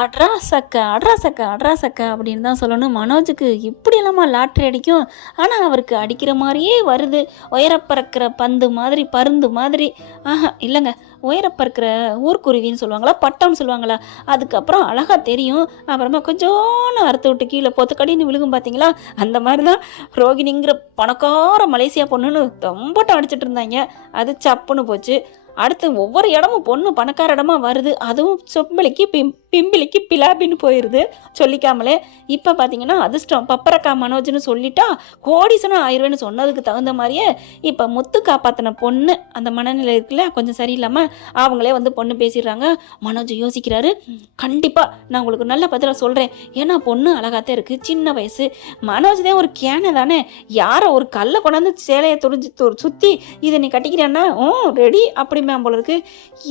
அட்ரா சக்க அட்ரா சக்க அட்ரா சக்க அப்படின்னு தான் சொல்லணும். மனோஜுக்கு இப்படியெல்லாமா லாட்ரி அடிக்கும்? ஆனால் அவருக்கு அடிக்கிற மாதிரியே வருது. உயரப்பறக்கிற பந்து மாதிரி, பருந்து மாதிரி. ஆஹா இல்லைங்க, உயரப்பறக்கிற ஊர்க்குருவின்னு சொல்லுவாங்களா, பட்டம்னு சொல்லுவாங்களா, அதுக்கப்புறம் அழகாக தெரியும். அப்புறமா கொஞ்சோன்னு அறுத்து விட்டு கீழே பொத்துக்கடின்னு விழுகும் பார்த்தீங்களா, அந்த மாதிரி தான் ரோகிணிங்கிற பணக்கார மலேசியா பொண்ணுன்னு ரொம்பட்டம் அடிச்சிட்டு இருந்தாங்க. அது சப்புன்னு போச்சு. அடுத்து ஒவ்வொரு இடமும் பொண்ணு பணக்கார இடமா வருது. அதுவும் சொம்பளிக்கு பிம்பிளிக்கு பிலாபின்னு போயிடுது சொல்லிக்காமலே. இப்போ பார்த்தீங்கன்னா அதிர்ஷ்டம் பப்பரக்கா மனோஜ்னு சொல்லிட்டா கோடீசனும் ஆயிடுவேன்னு சொன்னதுக்கு தகுந்த மாதிரியே இப்போ முத்து காப்பாற்றின பொண்ணு அந்த மனநிலை இருக்குல்ல, கொஞ்சம் சரியில்லாமல் அவங்களே வந்து பொண்ணு பேசிடுறாங்க. மனோஜ் யோசிக்கிறாரு, கண்டிப்பாக நான் உங்களுக்கு நல்ல பதிலாக சொல்கிறேன். ஏன்னா பொண்ணு அழகாத்தான் இருக்குது, சின்ன வயசு. மனோஜ் தான் ஒரு கேனை தானே, யாரை ஒரு கல்லை கொண்டாந்து சேலையை துடிஞ்சு சுற்றி இதை நீ கட்டிக்கிறேன்னா ரெடி அப்படி போல இருக்கு.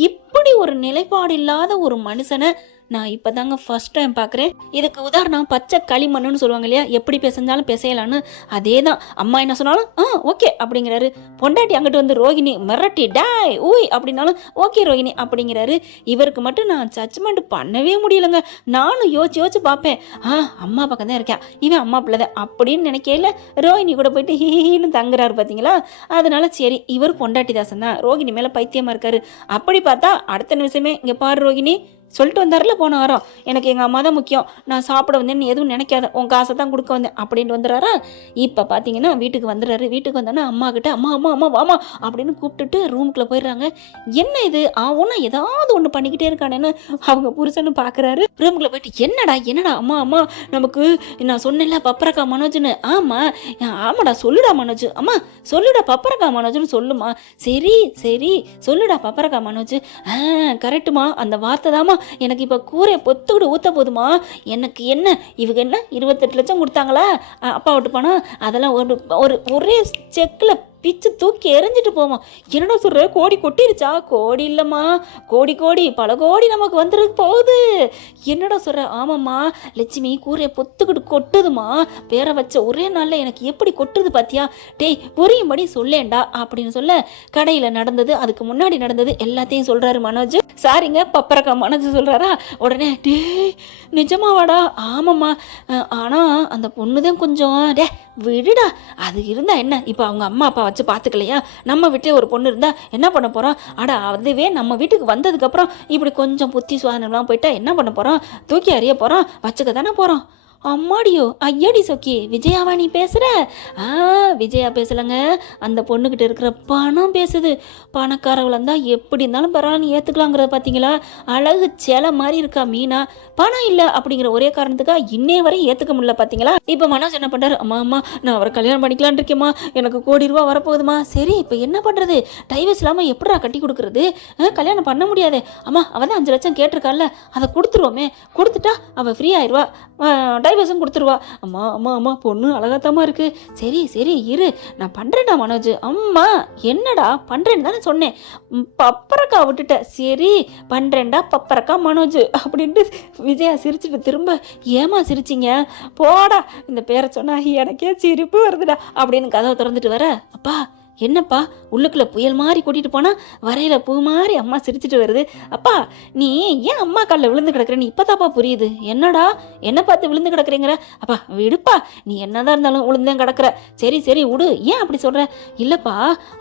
இப்படி ஒரு நிலைப்பாடு இல்லாத ஒரு மனுஷனை நான் இப்பதாங்க ஃபர்ஸ்ட் டைம் பார்க்குறேன். இதுக்கு உதாரணம் பச்சை களிமண்ணுன்னு சொல்லுவாங்க இல்லையா, எப்படி பேசஞ்சாலும் பேசலான்னு. அதே தான். அம்மா என்ன சொன்னாலும் ஓகே அப்படிங்கிறாரு. பொண்டாட்டி அங்கிட்டு வந்து ரோகிணி மிரட்டி டாய் ஊய் அப்படின்னாலும் ஓகே ரோகிணி அப்படிங்கிறாரு. இவருக்கு மட்டும் நான் ஜட்ஜ்மெண்ட் பண்ணவே முடியலங்க. நானும் யோசிச்சு பார்ப்பேன், அம்மா பக்கம் தான் இருக்கேன், இவன் அம்மா பிள்ளைதான் அப்படின்னு நினைக்கல. ரோகிணி கூட போயிட்டு ஹீன்னு தங்குறாரு பார்த்தீங்களா. அதனால சரி இவர் பொண்டாட்டி தாசன் தான், ரோகிணி மேலே பைத்தியமா இருக்காரு. அப்படி பார்த்தா அடுத்த நிமிஷமே இங்கே பாரு ரோகிணி சொல்லிட்டு வந்தார்ல போன வாரம், எனக்கு எங்கள் அம்மா தான் முக்கியம், நான் சாப்பிட வந்தேன்னு எதுவும் நினைக்காத, உன் காசை தான் கொடுக்க வந்தேன் அப்படின்ட்டு வந்துடுறாரா. இப்போ பார்த்தீங்கன்னா வீட்டுக்கு வந்துடுறாரு. வீட்டுக்கு வந்தோன்னா அம்மா கிட்ட அம்மா அம்மா அம்மா வாமா அப்படின்னு கூப்பிட்டுட்டு ரூமுக்குள்ளே போயிடுறாங்க. என்ன இது ஒன்றா ஏதாவது ஒன்று பண்ணிக்கிட்டே இருக்கானேன்னு அவங்க புருஷன்னு பார்க்குறாரு. ரூமுக்குள்ளே போயிட்டு என்னடா என்னடா அம்மா அம்மா நமக்கு நான் சொன்னேன்ல பப்பரக்கா மனோஜ்னு. ஆமாடா சொல்லுடா மனோஜ், அம்மா சொல்லுடா பப்பரக்கா மனோஜ்னு சொல்லுமா. சரி சரி சொல்லுடா பப்பரக்கா மனோஜ். கரெக்டுமா, அந்த வார்த்தை தாமா எனக்கு இப்ப கூரை பொத்துக்கிட்டு ஊத்த போதுமா. எனக்கு என்ன இவங்க என்ன 28 லட்சம் கொடுத்தாங்களா அப்பா விட்டு பணம், அதெல்லாம் ஒரே செக்ல பிச்சு தூக்கி எரிஞ்சிட்டு போவோம். என்னடா சொல்ற, கோடி கொட்டிருச்சா? கோடி இல்லம்மா, கோடி கோடி பல கோடி நமக்கு வந்துருக்கு போகுது. என்னடா சொல்ற? ஆமாம்மா, லட்சுமி கூரையை பொத்துக்கிட்டு கொட்டுதுமா, பேர வச்ச ஒரே நாள்ல எனக்கு எப்படி கொட்டுது பாத்தியா, டேய் புரியும்படி சொல்லேண்டா அப்படின்னு சொல்ல கடையில நடந்தது அதுக்கு முன்னாடி நடந்தது எல்லாத்தையும் சொல்றாரு மனோஜ். சாரிங்க பப்பரக்கா மனோஜ் சொல்றாரா. உடனே டே நிஜமாவாடா? ஆமாம்மா, ஆனா அந்த பொண்ணுதான் கொஞ்சம் டே விடுடா, அது இருந்தா என்ன, இப்போ அவங்க அம்மா அப்பா வச்சு பார்த்துக்கலையா, நம்ம வீட்டே ஒரு பொண்ணு இருந்தா என்ன பண்ண போறோம். அதுவே நம்ம வீட்டுக்கு வந்ததுக்கு அப்புறம் இப்படி கொஞ்சம் புத்தி சுவாதனம்லாம் போயிட்டா என்ன பண்ண போறோம், தூக்கி அறிய போறோம், வச்சுக்க தானே போறோம். அம்மாடியோ ஐயடி சொக்கி, விஜயாவா நீ பேசுற? விஜயா பேசலங்க, அந்த பொண்ணுகிட்ட இருக்கிற பணம் பேசுது. பணக்காரவள இருந்தா எப்படி இருந்தாலும் பரவாயில்ல ஏத்துக்கலாங்கிறத பாத்தீங்களா. அழகு சேலை மாதிரி இருக்கா மீனா, பணம் இல்லை அப்படிங்கிற ஒரே காரணத்துக்கா இன்னே வரையும் ஏத்துக்க முடியல பாத்தீங்களா. இப்ப மனோஜ் என்ன பண்றாரு, அம்மா அம்மா நான் அவரை கல்யாணம் பண்ணிக்கலான் இருக்கேம்மா, எனக்கு கோடி ரூபா வரப்போகுதுமா. சரி இப்ப என்ன பண்றது, டைவர்ஸ் இல்லாம எப்படா கட்டி கொடுக்கறது, கல்யாணம் பண்ண முடியாது. அம்மா அவதான் 5 லட்சம் கேட்டிருக்கால, அதை கொடுத்துருவோமே, கொடுத்துட்டா அவ ஃப்ரீ ஆயிடுவா, டைவர்ஸும் கொடுத்துருவா. அம்மா அம்மா அம்மா பொண்ணு அழகாத்தமா இருக்கு. சரி சரி இரு நான் பண்றேன்டா மனோஜ். அம்மா என்னடா பண்றேன்னு தானே சொன்னேன், பப்பரக்கா விட்டுட்ட. சரி பண்றேன்டா பப்பரக்கா மனோஜ் அப்படின்ட்டு விஜயா சிரிச்சுட்டு திரும்ப ஏமா சிரிச்சிங்க, போடா இந்த பேரை சொன்னா எனக்கே சிரிப்பு வருதுடா அப்படின்னு கதவை திறந்துட்டு வர, அப்பா என்னப்பா உள்ளுக்குள்ள புயல் மாதிரி கூட்டிட்டு போனா வரையில பூ மாதிரி அம்மா சிரிச்சுட்டு வருது. அப்பா நீ ஏன் அம்மா காலில் விழுந்து கிடக்குறேன்னு இப்பதாப்பா புரியுது. என்னடா என்ன பார்த்து விழுந்து கிடக்குறீங்கிற? அப்பா விடுப்பா, நீ என்னதான் இருந்தாலும் விழுந்தேன் கிடக்குற. சரி சரி விடு, ஏன் அப்படி சொல்ற? இல்லப்பா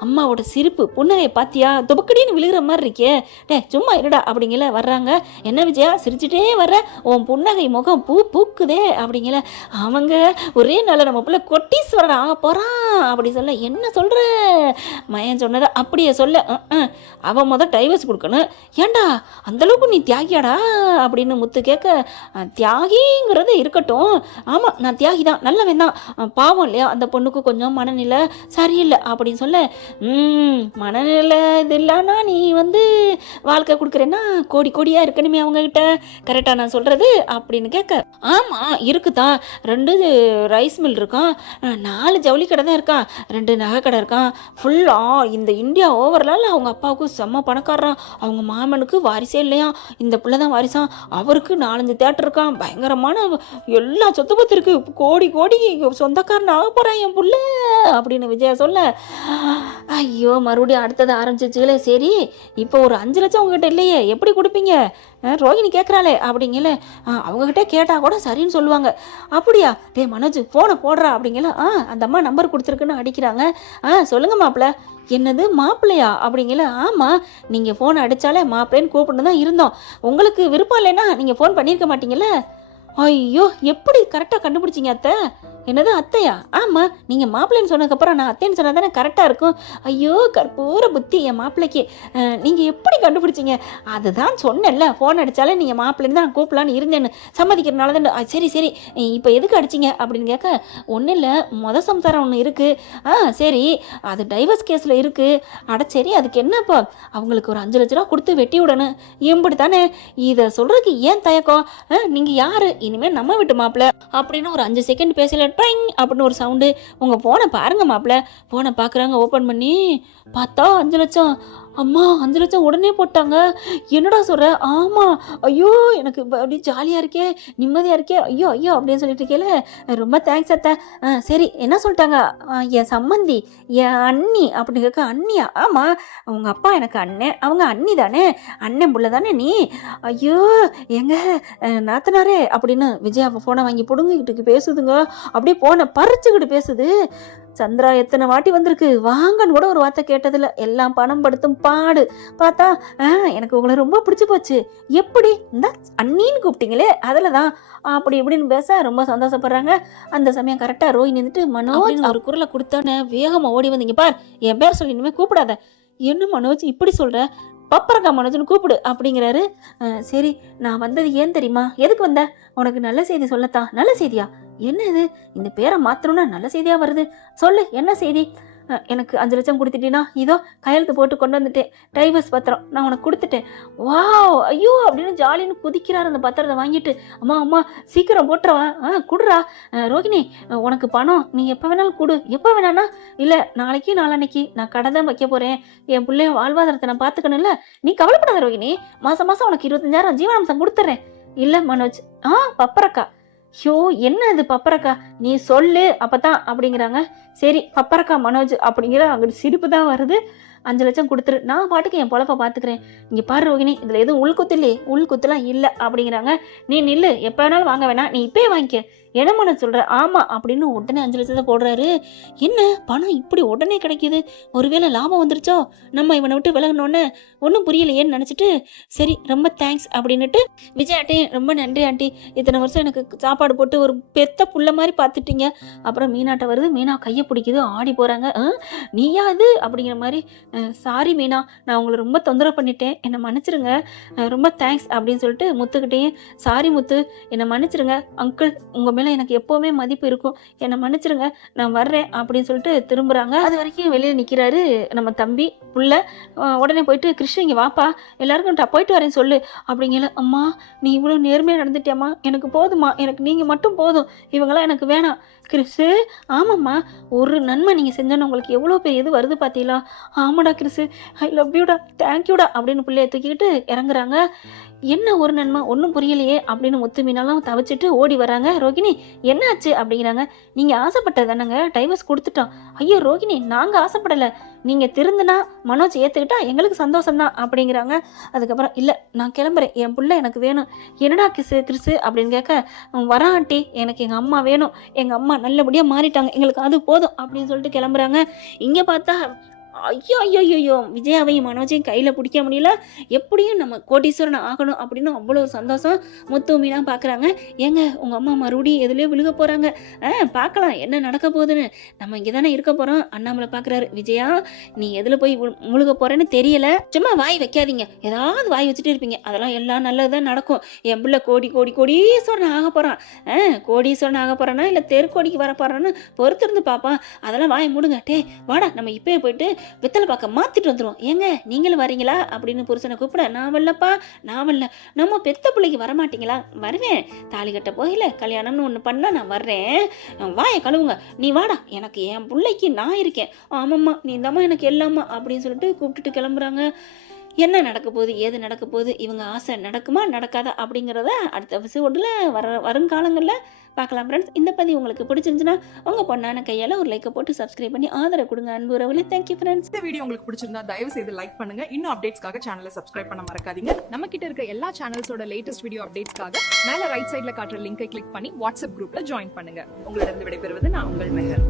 அம்மாவோட சிரிப்பு புன்னகையை பாத்தியா, துபக்கடின்னு விழுகிற மாதிரி இருக்கே. டே சும்மா இருடா அப்படிங்கல வர்றாங்க. என்ன விஜயா சிரிச்சுட்டே வர்ற, உன் புன்னகை முகம் பூ பூக்குதே அப்படிங்கல. அவங்க ஒரே நாள் நம்ம பிள்ளை கொட்டீஸ்வரன் ஆக போறான் அப்படி சொல்ல. என்ன சொல்ற மயன் சொன்னதை அப்படியே சொல்ல, அவன் முதல் டைவர்ஸ் கொடுக்கணும். ஏண்டா அந்த அளவுக்கு நீ தியாகியாடா அப்படின்னு முத்து கேட்க, தியாகிங்கிறது இருக்கட்டும், ஆமா நான் தியாகி தான், நல்லவன் தான், பாவம் இல்லையா அந்த பொண்ணுக்கு கொஞ்சம் மனநிலை சரியில்லை அப்படின்னு சொல்ல, மனநிலை இது இல்லைன்னா நீ வந்து வாழ்க்கை கொடுக்குறேன்னா கோடி கோடியா இருக்கணுமே அவங்க கிட்ட, கரெக்டா நான் சொல்றது அப்படின்னு கேட்க, ஆமா இருக்குதான், 2 ரைஸ் மில் இருக்கான், 4 ஜவுளி கடை தான் இருக்கான், 2 நகை கடை இருக்கான், ஃபுல்லா இந்த இந்தியா ஓவர்லால் அவங்க அப்பாவுக்கு செம்ம பணக்காரன், அவங்க மாமனுக்கு வாரிசே இல்லையா, இந்த பிள்ளை தான் வாரிசா, அவருக்கு 4-5 தேட்டர் இருக்கான், பயங்கரமான எல்லா சொத்து பத்து இருக்கு, கோடி கோடி சொந்தக்காரன் ஆக போறான் என் புள்ள அப்படின்னு விஜயா சொல்ல, ஐயோ மறுபடியும் அடுத்தது ஆரம்பிச்சிச்சுங்களே. சரி இப்போ ஒரு 5 லட்சம் உங்ககிட்ட இல்லையே, எப்படி கொடுப்பீங்க? ரோகிணி கேட்குறாளே அப்படிங்கல. அவங்ககிட்ட கேட்டால் கூட சரின்னு சொல்லுவாங்க. அப்படியா? டே மனோஜ் ஃபோனை போடுறா அப்படிங்கல. அந்த அம்மா நம்பர் கொடுத்துருக்குன்னு அடிக்கிறாங்க. சொல்லுங்க மாப்பிள்ள. என்னது மாப்பிள்ளையா அப்படிங்கல. ஆமாம், நீங்கள் ஃபோன் அடித்தாலே மாப்பிள்ளைன்னு கூப்பிட்டு தான் இருந்தோம். உங்களுக்கு விருப்பம் இல்லைன்னா நீங்கள் ஃபோன் பண்ணியிருக்க மாட்டீங்கல்ல. ஐயோ எப்படி கரெக்டாக கண்டுபிடிச்சிங்க அத்தை? என்னது அத்தையா? ஆமாம், நீங்கள் மாப்பிள்ளைன்னு சொன்னதுக்கப்புறம் நான் அத்தைன்னு சொன்னால் தானே கரெக்டாக இருக்கும். ஐயோ கற்பூர புத்தி என் மாப்பிள்ளைக்கு. நீங்கள் எப்படி கண்டுபிடிச்சிங்க? அதுதான் சொன்னேன்ல, ஃபோன் அடித்தாலே நீங்கள் மாப்பிள்ளைன்னு தான் கூப்பிடலான்னு இருந்தேன்னு சம்மதிக்கிறனால தான். சரி சரி, இப்போ எதுக்கு அடிச்சிங்க அப்படின்னு கேட்க, ஒன்றும் இல்லை, சம்சாரம் ஒன்று இருக்குது. சரி, அது டைவர்ஸ் கேஸில் இருக்குது. சரி அதுக்கு என்னப்பா? அவங்களுக்கு ஒரு 5 லட்ச ரூபா கொடுத்து வெட்டி விடணும், இப்படி தானே. இதை சொல்கிறதுக்கு ஏன் தயக்கம்? நீங்கள் யார்? இனிமேல் நம்ம விட்டு மாப்பிள்ள அப்படின்னு ஒரு 5 செகண்ட் பேசல, ட்ரைங் அப்படின்னு ஒரு சவுண்டு. உங்கள் ஃபோனை பாருங்க மாப்பிள்ள. ஃபோனை பார்க்குறாங்க, ஓப்பன் பண்ணி பார்த்தா 5 லட்சம். அம்மா 5 லட்சம் உடனே போட்டாங்க. என்னடா சொல்கிற? ஆமாம். ஐயோ எனக்கு அப்படி ஜாலியாக இருக்கே, நிம்மதியாக இருக்கே, ஐயோ ஐயோ அப்படின்னு சொல்லிட்டு இருக்கேல. ரொம்ப தேங்க்ஸ் அத்தை. சரி என்ன சொல்லிட்டாங்க? என் சம்மந்தி, என் அண்ணி அப்படின்னு கேட்க. அண்ணியா? ஆமாம், அவங்க அப்பா எனக்கு அண்ணன், அவங்க அண்ணி தானே, அண்ணன் புள்ள தானே நீ. ஐயோ எங்க நாத்தனாரே அப்படின்னு விஜயா ஃபோனை வாங்கி பிடுங்கிக்கிட்டு பேசுதுங்க. அப்படியே ஃபோனை பறிச்சுக்கிட்டு பேசுது. சந்திரா எத்தனை வாட்டி வந்திருக்கு, வாங்கன்னு கூட ஒரு வார்த்தை கேட்டதில்ல, எல்லாம் பணம் படுத்தும் பாடு. பார்த்தா எனக்கு உங்களை ரொம்ப பிடிச்சி போச்சு. எப்படி? இந்த அண்ணின்னு கூப்பிட்டீங்களே அதில் தான் அப்படி இப்படின்னு பேச ரொம்ப சந்தோஷப்படுறாங்க. அந்த சமயம் கரெக்டாக ரோஹிணி நின்றுட்டு மனோஜ் ஒரு குரலை கொடுத்தோன்னே வேகமாக ஓடி வந்தீங்க. பார் என் பேர் சொல்லி இனிமேல் கூப்பிடாத. என்ன மனோஜ் இப்படி சொல்கிற? பப்பரக்கா மனோஜ்னு கூப்பிடு அப்படிங்கிறாரு. சரி நான் வந்தது ஏன் தெரியுமா? எதுக்கு வந்த? உனக்கு நல்ல செய்தி சொல்லத்தான். நல்ல செய்தியா? என்ன இது? இந்த பேரை மாத்திரம்னா நல்ல செய்தியா வருது. சொல்லு என்ன செய்தி? எனக்கு 5 லட்சம் கொடுத்துட்டீங்கன்னா இதோ கையெழுத்து போட்டு கொண்டு வந்துட்டேன், டைவர்ஸ் பத்திரம் நான் உனக்கு கொடுத்துட்டேன். வாவ் ஐயோ அப்படின்னு ஜாலின்னு குதிக்கிறாரு அந்த பத்திரத்தை வாங்கிட்டு. அம்மா அம்மா சீக்கிரம் போட்டுறவா, குடுறா. ரோகிணி உனக்கு பணம் நீ எப்போ வேணாலும் கொடு. எப்போ வேணான்னா? இல்லை நாளைக்கு நாளான்னைக்கு நான் கடை தான் வைக்க போகிறேன், என் பிள்ளைய வாழ்வாதாரத்தை நான் பார்த்துக்கணும்ல, நீ கவலைப்படாத ரோகிணி, மாதம் மாதம் உனக்கு 25,000 ஜீவனாம்சம் கொடுத்துட்றேன். இல்லை மனோஜ். பப்பரக்கா. ஷோ என்ன இது பப்பரக்கா? நீ சொல்லு அப்பதான் அப்படிங்கிறாங்க. சரி பப்பரக்கா மனோஜ் அப்படிங்கிற அங்கிட்டு சிரிப்பு தான் வருது. 5 லட்சம் கொடுத்துரு, நான் பாட்டுக்கு என் பொழப்ப பார்த்துக்கிறேன். இங்கே பாரு ரோகிணி, இதில் எதுவும் உள்குத்து இல்லையே, உள்குத்துலாம் இல்லை அப்படிங்கிறாங்க. நீ நில்லு, எப்போ வேணாலும் வாங்க வேணாம், நீ இப்பயே வாங்கிக்க. என்ன பண்ண சொல்கிற? ஆமாம் அப்படின்னு உடனே 5 லட்சத்தை போடுறாரு. என்ன பணம் இப்படி உடனே கிடைக்கிது? ஒருவேளை லாபம் வந்துருச்சோ? நம்ம இவனை விட்டு விலகினோடனே ஒன்றும் புரியலையேன்னு நினச்சிட்டு சரி ரொம்ப தேங்க்ஸ் அப்படின்னுட்டு விஜய் ஆண்டி ரொம்ப நன்றி ஆண்டி, இத்தனை வருஷம் எனக்கு சாப்பாடு போட்டு ஒரு பெத்த புள்ள மாதிரி பார்த்துட்டீங்க. அப்புறம் மீனாட்ட வருது, மீனா கையை பிடிக்குது, ஆடி போகிறாங்க. நீயா இது அப்படிங்கிற மாதிரி. சாரி மீனா, நான் உங்களை ரொம்ப தொந்தரவு பண்ணிட்டேன், என்னை மன்னிச்சிருங்க, ரொம்ப தேங்க்ஸ் அப்படின்னு சொல்லிட்டு முத்துக்கிட்டேன். சாரி முத்து, என்னை மன்னிச்சிருங்க அங்கிள், உங்கள் மேலே எனக்கு எப்போவுமே மதிப்பு இருக்கும், என்னை மன்னிச்சிருங்க, நான் வர்றேன் அப்படின்னு சொல்லிட்டு திரும்புகிறாங்க. அது வரைக்கும் வெளியில் நிற்கிறாரு நம்ம தம்பி புள்ள. உடனே போயிட்டு கிருஷ்ண இங்கே வாப்பா, எல்லாருக்கும் போயிட்டு வரேன்னு சொல்லு அப்படிங்கல. அம்மா நீ இவ்வளோ நேர்மையாக நடந்துட்டியம்மா, எனக்கு போதுமா, எனக்கு நீங்கள் மட்டும் போதும், இவங்களாம் எனக்கு வேணாம். கிறிஸு ஆமாம்மா, ஒரு நன்மை நீங்கள் செஞ்சோன்னு உங்களுக்கு எவ்வளோ பெரிய இது வருது பார்த்தீங்களா? ஆமாடா கிறிஸு, ஐ லவ் யூடா, தேங்க்யூடா அப்படின்னு பிள்ளைய தூக்கிக்கிட்டு இறங்குறாங்க. என்ன ஒரு நன்மை ஒன்றும் புரியலையே அப்படின்னு முத்து மீனாலும் தவிச்சிட்டு ஓடி வராங்க. ரோகிணி என்னாச்சு அப்படிங்கிறாங்க. நீங்கள் ஆசைப்பட்டது தானேங்க, டைவர்ஸ் கொடுத்துட்டோம். ஐயோ ரோகிணி நாங்கள் ஆசைப்படலை, நீங்கள் திருந்துனா மனோஜ் ஏற்றுக்கிட்டா எங்களுக்கு சந்தோஷம்தான் அப்படிங்கிறாங்க. அதுக்கப்புறம் இல்லை நான் கிளம்புறேன், என் பிள்ளை எனக்கு வேணும். என்னடா கிறிஸு அப்படின்னு கேட்க, வரான் ஆண்டி, எனக்கு எங்கள் அம்மா வேணும், எங்கள் அம்மா நல்லபடியாக மாறிட்டாங்க, எங்களுக்கு அது போதும் அப்படின்னு சொல்லிட்டு கிளம்புறாங்க. இங்கே பார்த்தா ஐயோ ஐயோ ஐயோ விஜயாவையும் மனோஜையும் கையில் பிடிக்க முடியல, எப்படியும் நம்ம கோட்டீஸ்வரன் ஆகணும் அப்படின்னு அவ்வளோ சந்தோஷம். முத்து மீனா பார்க்குறாங்க. ஏங்க உங்கள் அம்மா மறுபடியும் எதுலேயோ விழுக போகிறாங்க, பார்க்கலாம் என்ன நடக்க போகுதுன்னு, நம்ம இங்கே தானே இருக்க போகிறோம். அண்ணாமலை பார்க்குறாரு. விஜயா நீ எதில் போய் முழுக போகிறேன்னு தெரியல, சும்மா வாய் வைக்காதீங்க, ஏதாவது வாய் வச்சுட்டு இருப்பீங்க, அதெல்லாம் எல்லாம் நல்லதுதான் நடக்கும். என் பிள்ளை கோடீஸ்வரன் ஆக போகிறான், கோடீஸ்வரன் ஆக போகிறானா இல்லை தெருக்கோடிக்கு வர போகிறான்னு பொறுத்திருந்து பார்ப்பான், அதெல்லாம் வாய் மூடுங்க. டே வாடா நம்ம இப்போயே போயிட்டு வெத்தலை பார்க்க மாத்திட்டு வந்துடும். ஏங்க நீங்களும் வரீங்களா அப்படின்னு புருஷனை கூப்பிட, நான் வரலப்பா, நான் வரல, நம்ம பெத்த பிள்ளைக்கு வரமாட்டீங்களா? வருவேன், தாலி கட்ட போகல, கல்யாணம்னு ஒன்று பண்ணா நான் வர்றேன், வாயை கழுவுங்க, நீ வாடா, எனக்கு என் பிள்ளைக்கு நான் இருக்கேன், ஆமாம்மா நீ இந்தம்மா எனக்கு எல்லாம்மா அப்படின்னு சொல்லிட்டு கூப்பிட்டுட்டு கிளம்புறாங்க. என்ன நடக்க போகுது, ஏது நடக்க போகுது, இவங்க ஆசை நடக்குமா நடக்காதா அப்படிங்கிறத அடுத்த எபிசோடில் வருங்காலங்களில் பார்க்கலாம் ஃப்ரெண்ட்ஸ். இந்த பதிவு உங்களுக்கு பிடிச்சிருந்துச்சுன்னா உங்கள் பொண்ணான கையால் ஒரு லைக்கை போட்டு சப்ஸ்கிரைப் பண்ணி ஆதரவு கொடுங்க அன்பு உறவுகளே. Thank you friends. இந்த வீடியோ உங்களுக்கு பிடிச்சிருந்தா தயவு செய்து லைக் பண்ணுங்க. இன்னும் அப்டேட்ஸ்க்காக சேனலை சப்ஸ்கிரைப் பண்ண மறக்காதீங்க. நம்ம கிட்ட இருக்க எல்லா சேனல்ஸோட லேட்டஸ்ட் வீடியோ அப்டேட்ஸ்க்காக மேல ரைட் சைடுல காட்டுற லிங்கை கிளிக் பண்ணி வாட்ஸ்அப் குரூப்ல ஜாயின் பண்ணுங்க. உங்களிடம் விடைபெறுவது நான் உங்கள் மெஹர்.